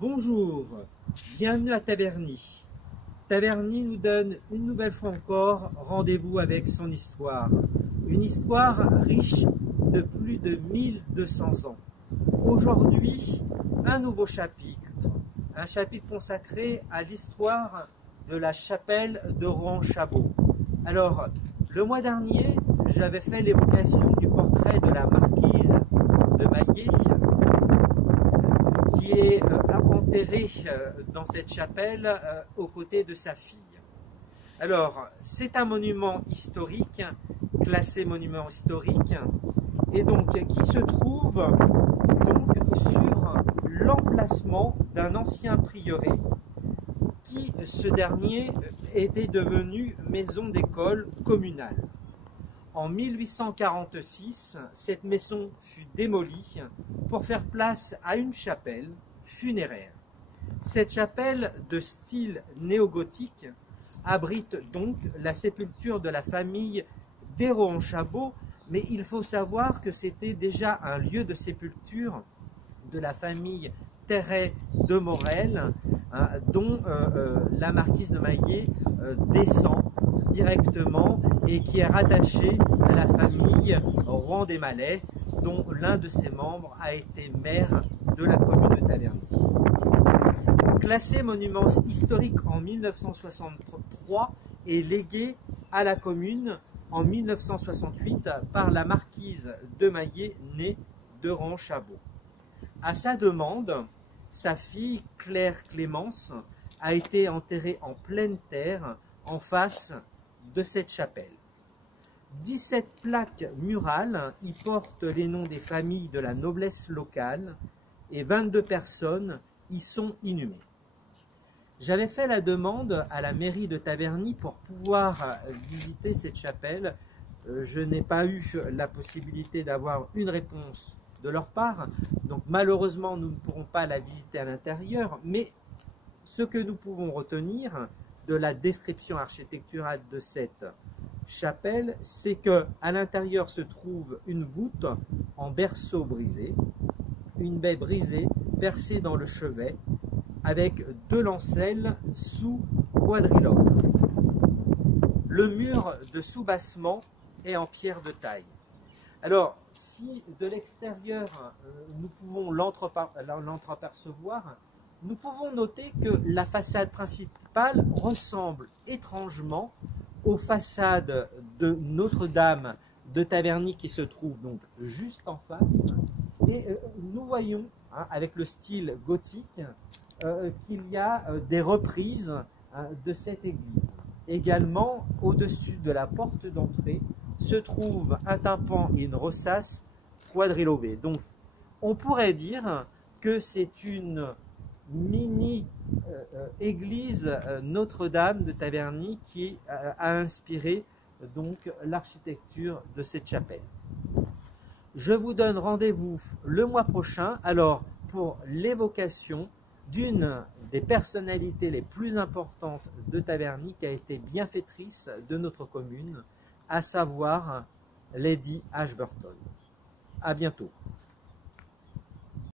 Bonjour, bienvenue à Taverny. Taverny nous donne une nouvelle fois encore rendez-vous avec son histoire. Une histoire riche de plus de 1200 ans. Aujourd'hui, un nouveau chapitre. Un chapitre consacré à l'histoire de la chapelle de Rohan-Chabot. Alors, le mois dernier, j'avais fait l'évocation du portrait de la marquise de Maillé, qui est enterrée dans cette chapelle aux côtés de sa fille. Alors, c'est un monument historique, classé monument historique, et donc qui se trouve donc sur l'emplacement d'un ancien prieuré, qui, ce dernier, était devenu maison d'école communale. En 1846, cette maison fut démolie pour faire place à une chapelle funéraire. Cette chapelle de style néogothique abrite donc la sépulture de la famille des Rohan-Chabot, mais il faut savoir que c'était déjà un lieu de sépulture de la famille Terray de Morel, dont la marquise de Maillé descend directement et qui est rattaché à la famille Rohan des Malais, dont l'un de ses membres a été maire de la commune de Taverny. Classé monument historique en 1963 et légué à la commune en 1968 par la marquise de Maillé, née de Rohan-Chabot. À sa demande, sa fille Claire Clémence a été enterrée en pleine terre en face de cette chapelle. 17 plaques murales y portent les noms des familles de la noblesse locale et 22 personnes y sont inhumées. J'avais fait la demande à la mairie de Taverny pour pouvoir visiter cette chapelle. Je n'ai pas eu la possibilité d'avoir une réponse de leur part, donc malheureusement nous ne pourrons pas la visiter à l'intérieur, mais ce que nous pouvons retenir de la description architecturale de cette chapelle, c'est que à l'intérieur se trouve une voûte en berceau brisé, une baie brisée percée dans le chevet, avec 2 lancelles sous quadrilobe. Le mur de soubassement est en pierre de taille. Alors, si de l'extérieur nous pouvons l'entreapercevoir, nous pouvons noter que la façade principale ressemble étrangement aux façades de Notre-Dame de Taverny qui se trouve donc juste en face. Et nous voyons, avec le style gothique, qu'il y a des reprises de cette église. Également, au-dessus de la porte d'entrée, se trouve un tympan et une rosace quadrilobée. Donc, on pourrait dire que c'est une mini-église Notre-Dame de Taverny qui a inspiré donc l'architecture de cette chapelle. Je vous donne rendez-vous le mois prochain, alors pour l'évocation d'une des personnalités les plus importantes de Taverny qui a été bienfaitrice de notre commune, à savoir Lady Ashburton. À bientôt.